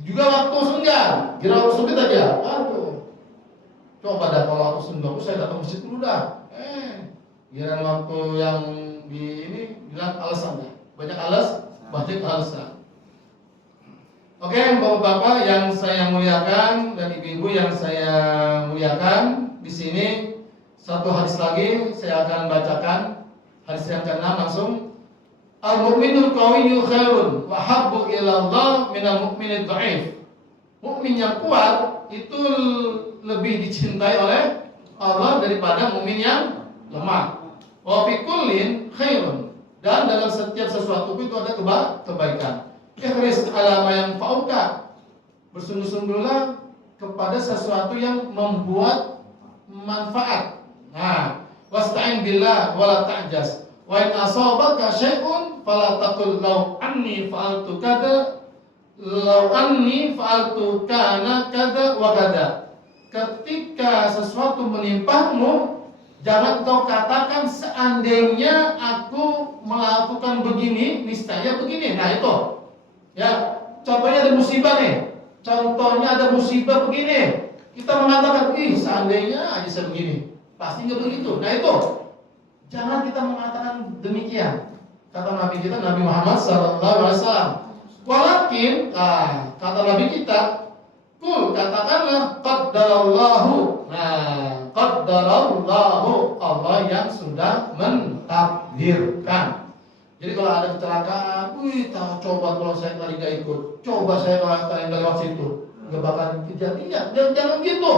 Juga waktu senggang, kira waktu sempit aja. Aduh, coba dah kalau waktu senggang saya datang masjid dulu dah. Giliran waktu yang di ini bilang alasan dah. Banyak alasan. Oke, Bapak-bapak yang saya muliakan dan ibu-ibu yang saya muliakan, di sini satu hadis lagi saya akan bacakan, hadis yang ke-6 langsung. Al-mu'minul qawiyyu khairun wa habbu ila Allah minal mu'minid dha'if. Mukmin yang kuat itu lebih dicintai oleh Allah daripada mukmin yang lemah. Wa fi kullin khairun, dan dalam setiap sesuatu itu ada kebaikan. Ihris ala ma yanfa'uka, bersungguh-sungguhlah kepada sesuatu yang membuat manfaat. Nah, wasta'in billah wala ta'jas. Wa in asabaka syai'un fala taqul law anni fa'altu kada, law anni fa'altu kana kada wa kada. Ketika sesuatu menimpamu, jangan kau katakan seandainya aku melakukan begini, niscaya begini. Nah itu. Ya, contohnya ada musibah nih. Contohnya ada musibah begini. Kita mengatakan, seandainya aja saya begini. Pasti nggak begitu. Nah itu. Jangan kita mengatakan demikian. Kata Nabi kita, Nabi Muhammad SAW. Walakin, kata Nabi kita, katakanlah qaddarallahu. Nah, qaddarallahu, Allah yang sudah mentakdirkan. Jadi kalau ada kecelakaan, coba kalau saya kali nggak ikut, coba saya kali nggak lewat situ, nggak bakal kejadian. Jangan gitu.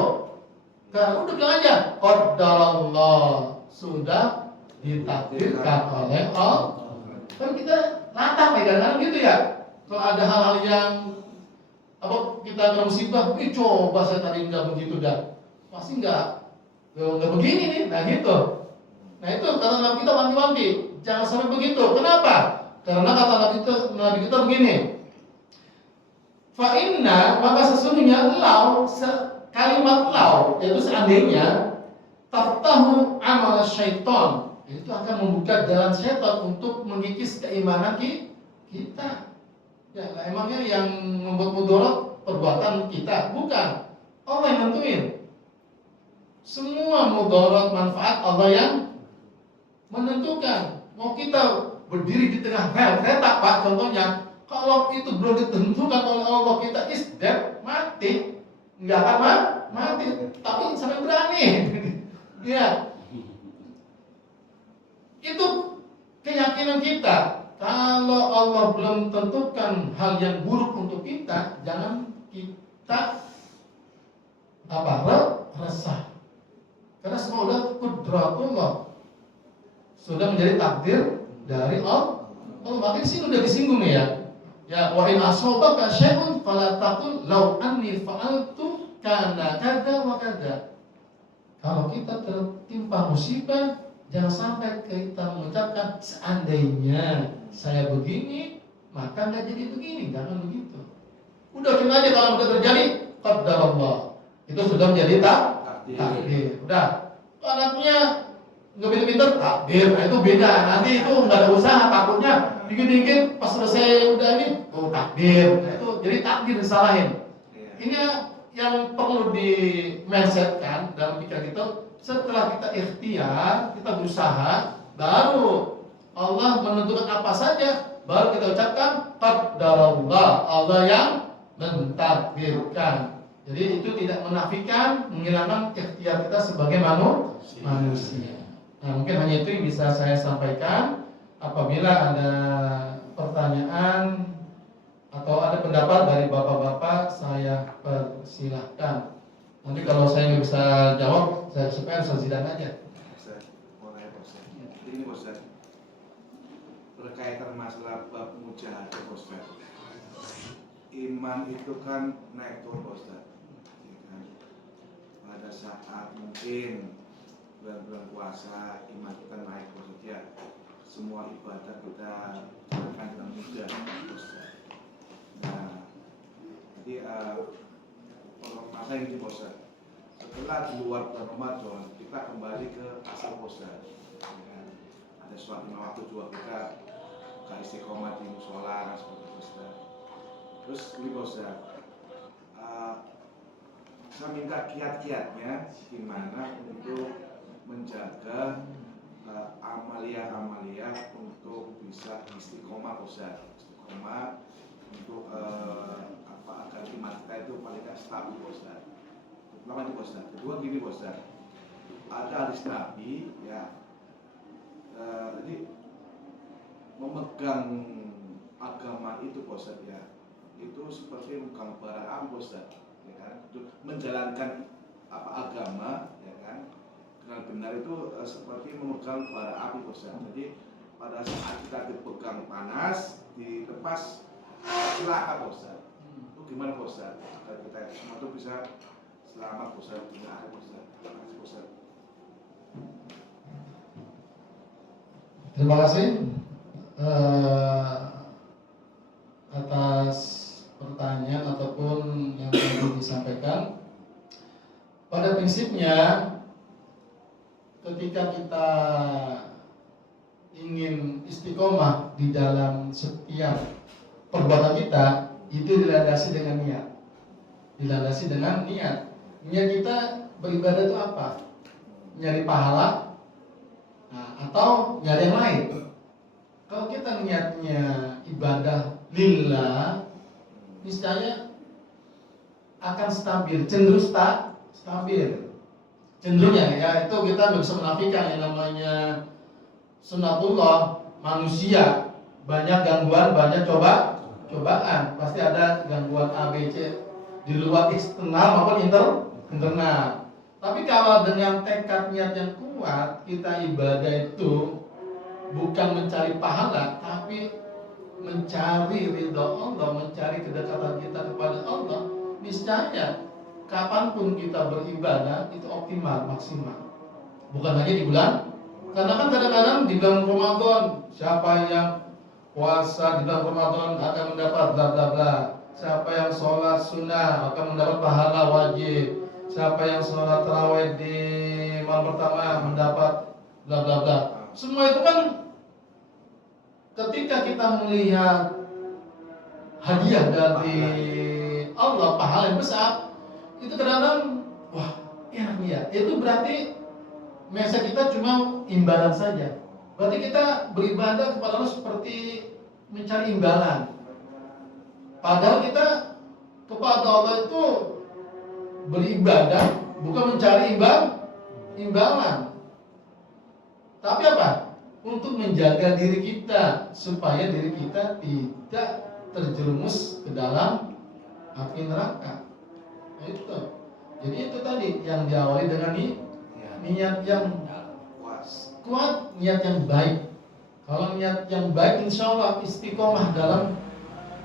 Karena udah bilang aja, qaddarallah, sudah ditakdirkan oleh Allah. Kan kita latah kadang-kadang gitu ya. Kalau ada hal-hal yang kita kena musibah, coba saya tadi nggak begitu dah, pasti nggak begini nih. Nah gitu. Nah itu kata Nabi kita wanti-wanti, jangan sampai begitu. Kenapa? Karena kata Nabi kita begini. Fa inna, maka sesungguhnya kalimat law, yaitu seandainya, taftahu amal syaitan, itu akan membuka jalan syaitan untuk mengikis keimanan kita. Ya, emangnya yang membuat mudarat perbuatan kita? Bukan. Allah yang nentuin. Semua mudarat manfaat Allah yang menentukan. Mau kita berdiri di tengah rel kereta, Pak, contohnya, kalau itu belum ditentukan oleh Allah, kita isdep, mati, nggak akan mati, tapi sampai berani. Ya, itu keyakinan kita. Kalau Allah belum tentukan hal yang buruk untuk kita, jangan kita resah. Karena semua udah qudratullah, sudah menjadi takdir dari Allah. Makin sini udah disinggung ya. Ya, wa in asabaka syai'un fala taqul law anni fa'altu kana kada wa kada. Kalau kita tertimpa musibah, jangan sampai kita mengucapkan seandainya saya begini, maka nggak jadi begini. Jangan begitu. Udah kita aja kalau udah terjadi, qaddarallah, itu sudah menjadi takdir. Udah. Anaknya nggak pinter-pinter, takdir. Nah itu beda. Nanti itu nggak ada usaha, takutnya dikit-dikit pas selesai udah ini, takdir. Nah, itu jadi takdir disalahin. Ini yang perlu di mindsetkan dalam pikiran kita. Setelah kita ikhtiar, kita berusaha, baru Allah menentukan apa saja, baru kita ucapkan qaddarallah, Allah yang mentakdirkan. Jadi itu tidak menafikan, menghilangkan ikhtiar kita sebagai manusia. Nah, mungkin hanya itu yang bisa saya sampaikan. Apabila ada pertanyaan atau ada pendapat dari bapak-bapak, saya persilahkan. Nanti kalau saya nggak bisa jawab, saya supaya Ustaz Zidan aja. Ustaz, mau nanya Pak Ustaz. Ini Pak Ustaz, berkaitan masalah bab mujahadah Pak Ustaz. Iman itu kan naik turun Pak Ustaz. Ya kan? Pada saat mungkin bulan-bulan puasa, iman kita naik Pak Ustaz ya. Semua ibadah kita lakukan dengan mudah Pak Ustaz. Nah, jadi masa ini Pak Ustaz, setelah di luar bulan Ramadan kita kembali ke asal Pak Ustaz. Ya, ada suatu waktu juga kita ke istiqomah di musola seperti itu Ustaz. Terus ini Pak Ustaz, saya minta kiat-kiatnya gimana untuk menjaga amalia-amalia untuk bisa istiqomah Pak Ustaz. Istiqomah untuk agar iman kita itu paling tidak stabil Pak Ustaz. Pertama itu Pak Ustaz. Kedua gini Pak Ustaz, ada hadis Nabi ya, jadi memegang agama itu Pak Ustaz ya, itu seperti memegang bara api Pak Ustaz, ya kan? Menjalankan agama ya kan dengan benar itu seperti memegang bara api Pak Ustaz. Jadi pada saat kita dipegang panas, dilepas celaka Pak Ustaz. Itu gimana Pak Ustaz? Agar kita semua itu bisa selamat Pak Ustaz, punya akhir Pak Ustaz. Terima kasih Pak Ustaz. Terima kasih atas pertanyaan ataupun yang tadi disampaikan. Pada prinsipnya, ketika kita ingin istiqomah di dalam setiap perbuatan kita, itu dilandasi dengan niat. Dilandasi dengan niat. Niat kita beribadah itu apa? Nyari pahala, atau nyari yang lain. Kalau kita niatnya ibadah lillah, niscaya akan stabil, cenderung stabil. Cenderungnya ya, itu kita nggak bisa menafikan yang namanya sunnatullah, manusia banyak gangguan, banyak cobaan. Pasti ada gangguan A, B, C di luar eksternal maupun internal. Tapi kalau dengan tekad niat yang kuat, kita ibadah itu bukan mencari pahala, tapi mencari ridho Allah, mencari kedekatan kita kepada Allah. Niscaya kapanpun kita beribadah itu optimal, maksimal. Bukan hanya di bulan, karena kan kadang-kadang di bulan Ramadan, siapa yang puasa di bulan Ramadan akan mendapat bla bla bla. Siapa yang sholat sunnah akan mendapat pahala wajib. Siapa yang sholat tarawih di malam pertama mendapat bla bla bla. Semua itu kan ketika kita melihat hadiah dari Allah, pahala yang besar, itu kadang-kadang wah enak ya. Itu berarti masa kita cuma imbalan saja. Berarti kita beribadah kepada Allah seperti mencari imbalan. Padahal kita kepada Allah itu beribadah bukan mencari imbalan. Tapi apa? Untuk menjaga diri kita supaya diri kita tidak terjerumus ke dalam api neraka. Itu. Jadi itu tadi yang diawali dengan niat yang kuat, niat yang baik. Kalau niat yang baik, insya Allah istiqomah dalam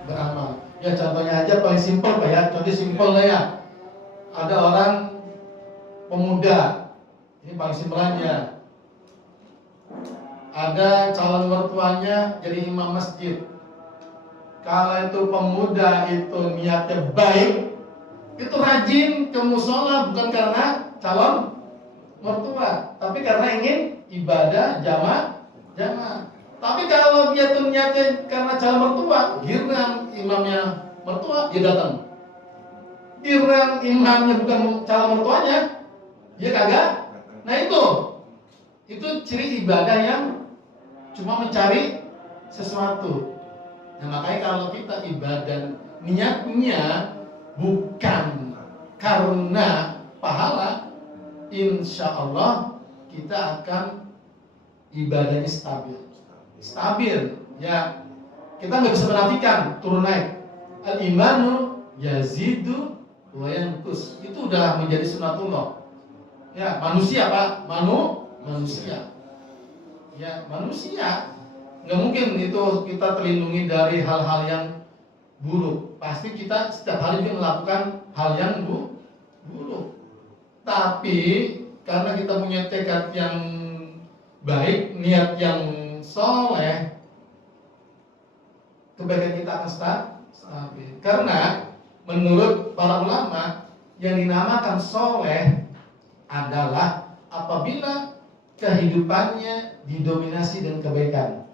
beramal. Ya contohnya aja paling simpel Pak ya, contoh simpel lah ya. Ada orang pemuda, ini paling simpel aja. Ada calon mertuanya jadi imam masjid. Kalau itu pemuda itu niatnya baik, itu rajin ke musola bukan karena calon mertua, tapi karena ingin ibadah jamaah. Tapi kalau dia tuh niatnya karena calon mertua, giliran imamnya mertua, dia datang. Giliran imamnya bukan calon mertuanya, dia kagak. Nah itu ciri ibadah yang cuma mencari sesuatu. Nah makanya kalau kita ibadah niatnya bukan karena pahala, insya Allah kita akan ibadahnya stabil ya. Kita nggak bisa menafikan turun naik. Al imanu yazidu wa yanqus. Itu udah menjadi sunatullah. Ya, manusia Pak, manusia. Ya, manusia. Nggak mungkin itu kita terlindungi dari hal-hal yang buruk. Pasti kita setiap hari juga melakukan hal yang buruk. Tapi karena kita punya tekad yang baik, niat yang soleh, kebaikan kita akan stabil. Karena menurut para ulama yang dinamakan soleh adalah apabila kehidupannya didominasi dengan kebaikan.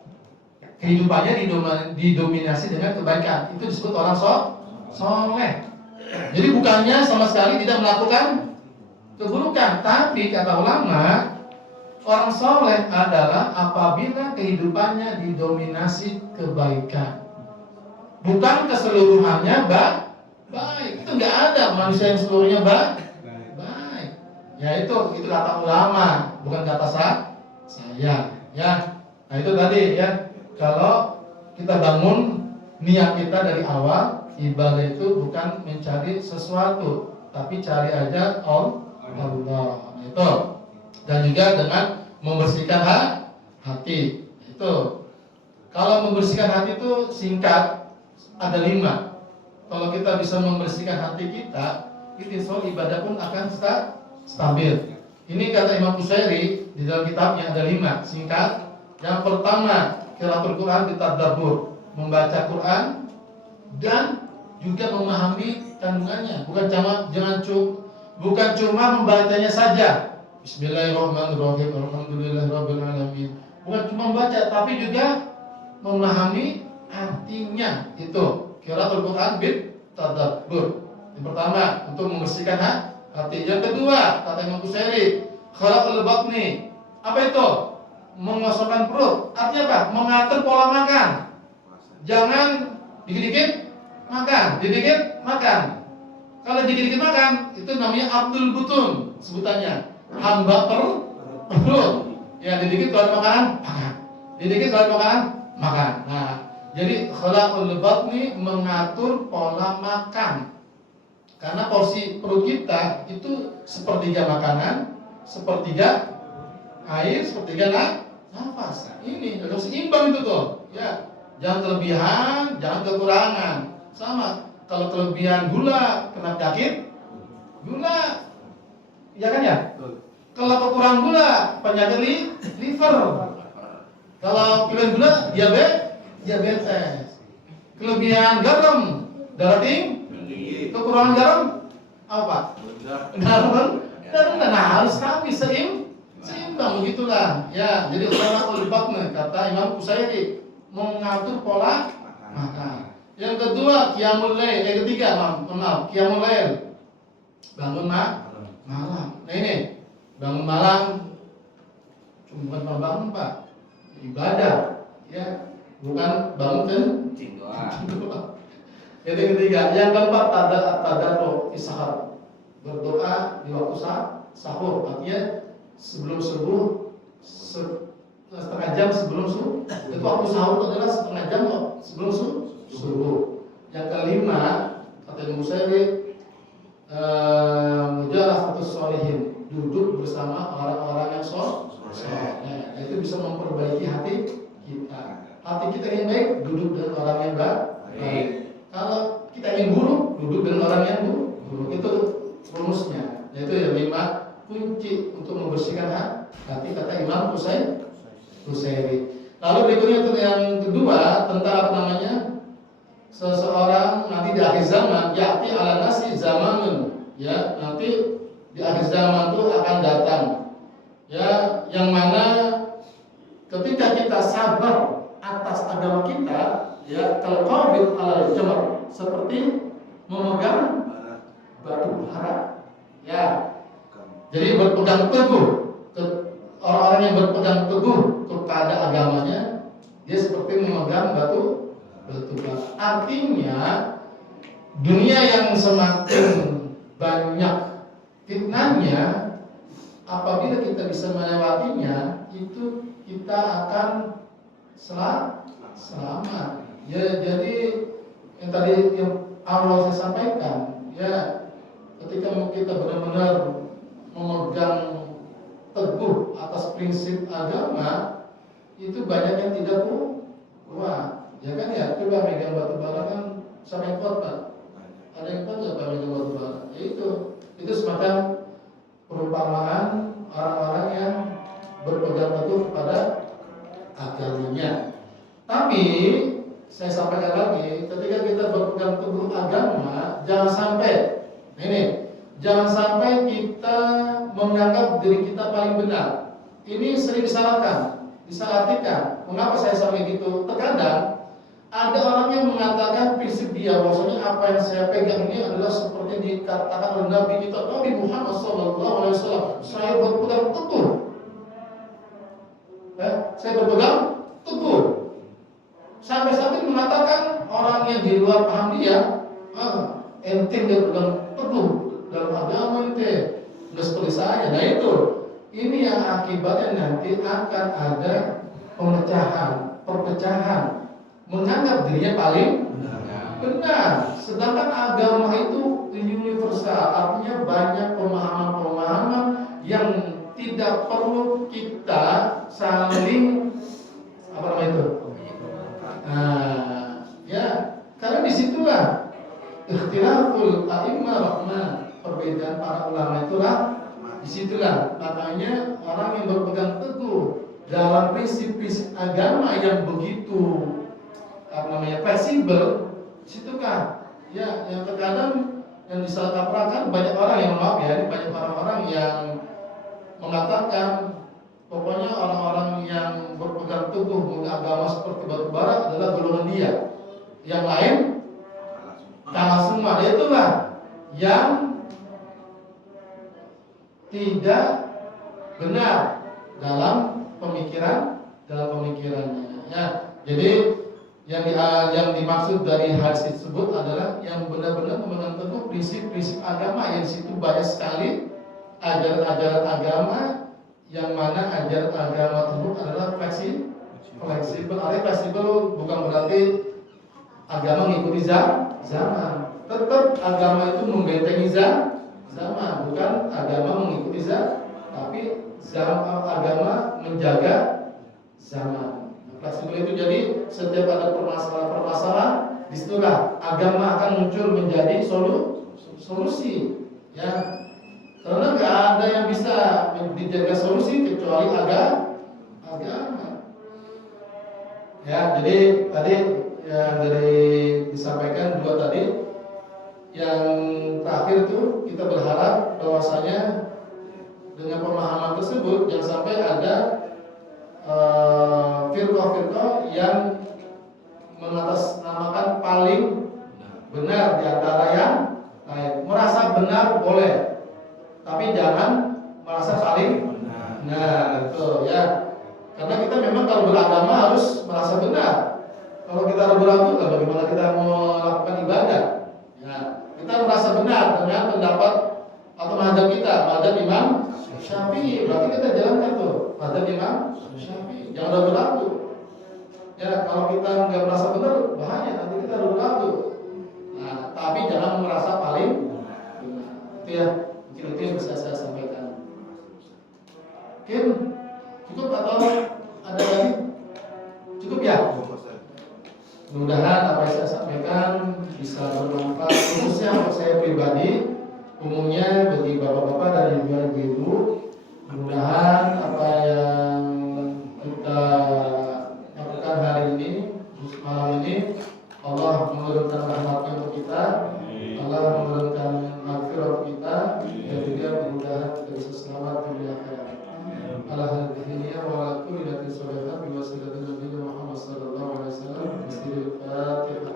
Kehidupannya didominasi dengan kebaikan. Itu disebut orang soleh. Jadi bukannya sama sekali tidak melakukan keburukan, tapi kata ulama, orang soleh adalah apabila kehidupannya didominasi kebaikan. Bukan keseluruhannya baik. Itu nggak ada manusia yang seluruhnya baik. Ya itu kata ulama, bukan kata saya. Ya, nah itu tadi ya. Kalau kita bangun niat kita dari awal, ibadah itu bukan mencari sesuatu, tapi cari aja Allah. Nah, itu. Dan juga dengan membersihkan hati. Itu. Kalau membersihkan hati itu singkat, ada 5. Kalau kita bisa membersihkan hati kita, itu ibadah pun akan stabil. Ini kata Imam Busairi di dalam kitabnya ada 5 singkat. Yang pertama, qiraatul Quran bitadabbur, membaca Quran dan juga memahami kandungannya. Bukan cuma membacanya saja. Bismillahirrahmanirrahim. Alhamdulillahirabbil alamin. Bukan cuma membaca tapi juga memahami artinya. Itu qiraatul Quran bitadabbur. Yang pertama, untuk membersihkan hati. Yang kedua, kata Imam Busairi, khalaqul batni. Apa itu? Mengosongkan perut. Artinya apa? Mengatur pola makan. Jangan dikit-dikit makan, dikit-dikit makan. Kalau dikit-dikit makan, itu namanya abdul butun sebutannya. Hamba perut. Ya, dikit kalau ada makanan, makan. Dikit kalau ada makanan, makan. Nah, jadi khalaqul batni, mengatur pola makan. Karena porsi perut kita itu sepertiga makanan, sepertiga air, sepertiga nafas. Ini harus seimbang itu tuh. Ya, jangan kelebihan, jangan kekurangan. Sama, kalau kelebihan gula kena penyakit gula, ya kan ya? Kalau kekurangan gula penyakit liver. Kalau kelebihan gula diabetes. Kelebihan garam darah tinggi. Kekurangan garam apa? Garam. Nah, harus kami seimbang begitulah. Ya, jadi khalaqul batni kata Imam Busairi, mengatur pola makan. Yang kedua, qiyamul lail. Yang ketiga, qiyamul lail. Bangun malam. Nah ini, bangun malam cuma bukan bangun Pak, ibadah. Ya, bukan bangun kencing doang. Jadi ketiga, yang keempat tadarruk fi sahar. Berdoa di waktu sahur, artinya sebelum subuh, setengah jam sebelum subuh. Itu waktu sahur adalah setengah jam sebelum subuh. Yang kelima, kata Imam Busairi, mujalasatus sholihin, duduk bersama orang-orang yang soleh. Nah, itu bisa memperbaiki hati kita. Hati kita yang baik, duduk dengan orang yang baik. Kalau kita ingin buruk, duduk dengan orang yang buruk. Itu rumusnya. Yaitu yang 5 kunci untuk membersihkan hati, kata Imam Busairi. Lalu berikutnya untuk yang kedua tentang apa namanya, seseorang nanti di akhir zaman, ya'ti ala nasi zamanun, ya, nanti di akhir zaman itu akan datang, ya, yang mana ketika kita sabar atas agama kita, ya, kalau qabil ala jamar, seperti memegang batu bara, ya. Jadi berpegang teguh, orang-orang yang berpegang teguh kepada agamanya, dia seperti memegang batu bara. Artinya dunia yang semakin banyak fitnahnya, apabila kita bisa melewatinya, itu kita akan selamat. Ya, jadi yang tadi yang awal saya sampaikan, ya, ketika kita benar-benar memegang teguh atas prinsip agama, itu banyak yang tidak kuat. Ya kan ya, coba megang batu bara kan sampai kuat Pak. Ada yang kuat nggak Pak megang batu bara? Ya itu semacam perumpamaan orang-orang yang berpegang teguh kepada agamanya. Tapi saya sampaikan lagi, ketika kita berpegang teguh agama, jangan sampai kita menganggap diri kita paling benar. Ini sering disalahartikan. Mengapa saya sampai gitu? Terkadang ada orang yang mengatakan prinsip dia, bahwasanya apa yang saya pegang ini adalah seperti dikatakan oleh Nabi kita, Nabi Muhammad SAW. Saya berpegang teguh. Saya berpegang teguh. Sampai-sampai mengatakan orang yang di luar paham dia, ente dia pegang teguh dalam agama ente, nggak seperti saya. Nah ini yang akibatnya nanti akan ada perpecahan, menganggap dirinya paling benar. Sedangkan agama itu universal, artinya banyak pemahaman-pemahaman yang tidak perlu kita saling karena disitulah ikhtilaful a'immah rahmah, perbedaan para ulama itulah disitulah. Makanya orang yang berpegang teguh dalam prinsip-prinsip agama yang begitu fleksibel, situkah ya yang terkadang yang disalahkaprahkan banyak orang yang banyak orang-orang yang mengatakan pokoknya orang-orang yang berpegang teguh agama seperti batu bara adalah golongan dia. Yang lain kalah semua. Itulah yang tidak benar dalam pemikirannya. Ya, jadi yang dimaksud dari hadis tersebut adalah yang benar-benar memegang teguh prinsip-prinsip agama, yang situ banyak sekali ajaran-ajaran agama, yang mana ajaran agama tersebut adalah fleksibel. Artinya fleksibel bukan berarti agama mengikuti zaman. Tetap agama itu membentengi zaman, bukan agama mengikuti zaman, tapi agama menjaga zaman. Fleksibel itu jadi setiap ada permasalahan, disitulah agama akan muncul menjadi solusi. Ya, karena nggak ada yang bisa dijaga solusi kecuali agama. Ya, jadi tadi yang disampaikan dua tadi, yang terakhir itu kita berharap bahwasanya dengan pemahaman tersebut jangan sampai ada firqah-firqah yang mengatasnamakan paling benar di antara yang lain. Merasa benar boleh, tapi jangan merasa paling benar. Itu ya. Karena kita memang kalau beragama harus merasa benar. Kalau kita ragu-ragu, bagaimana kita mau melakukan ibadah? Ya, kita merasa benar dengan pendapat atau mazhab kita, mazhab Imam Syafi'i. Berarti kita jalankan tuh mazhab Imam Syafi'i. Jangan ragu-ragu. Ya, kalau kita nggak merasa benar, bahaya. Nanti kita ragu-ragu. Nah, tapi jangan merasa paling benar. Itu ya, mungkin itu yang bisa saya sampaikan. Mungkin cukup atau ada lagi? Cukup ya? Mudah-mudahan apa yang saya sampaikan bisa bermanfaat, khususnya untuk saya pribadi, umumnya bagi bapak-bapak dan ibu-ibu. Mudah-mudahan apa yang kita lakukan hari ini, malam ini, Allah menurunkan rahmatnya untuk kita, Allah menurunkan maghfirah untuk kita, dan juga mudah-mudahan kita bisa selamat dunia akhirat. Alhamdulillah wa ala kulli nabi sallallahu alaihi wasallam Nabi Muhammad sallallahu alaihi wasallam. Bismillahirrahmanirrahim.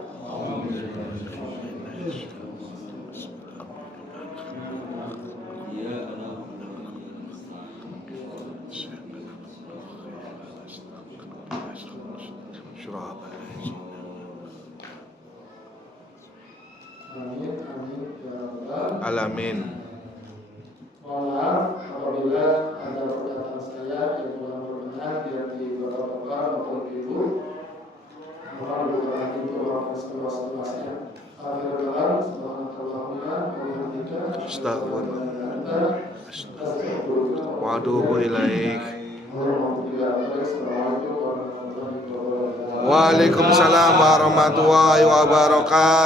Alamin. Mohon maaf apabila ada perkataan saya yang kurang berkenan di hati bapak-bapak maupun ibu. Mohon diberkahi untuk waktu seluas-luasnya. Akhirul kalam, subhanakallahumma wa bihamdika. Astaghfirullah. Wa atubu ilaik. Waalaikumsalam warahmatullahi wabarakatuh.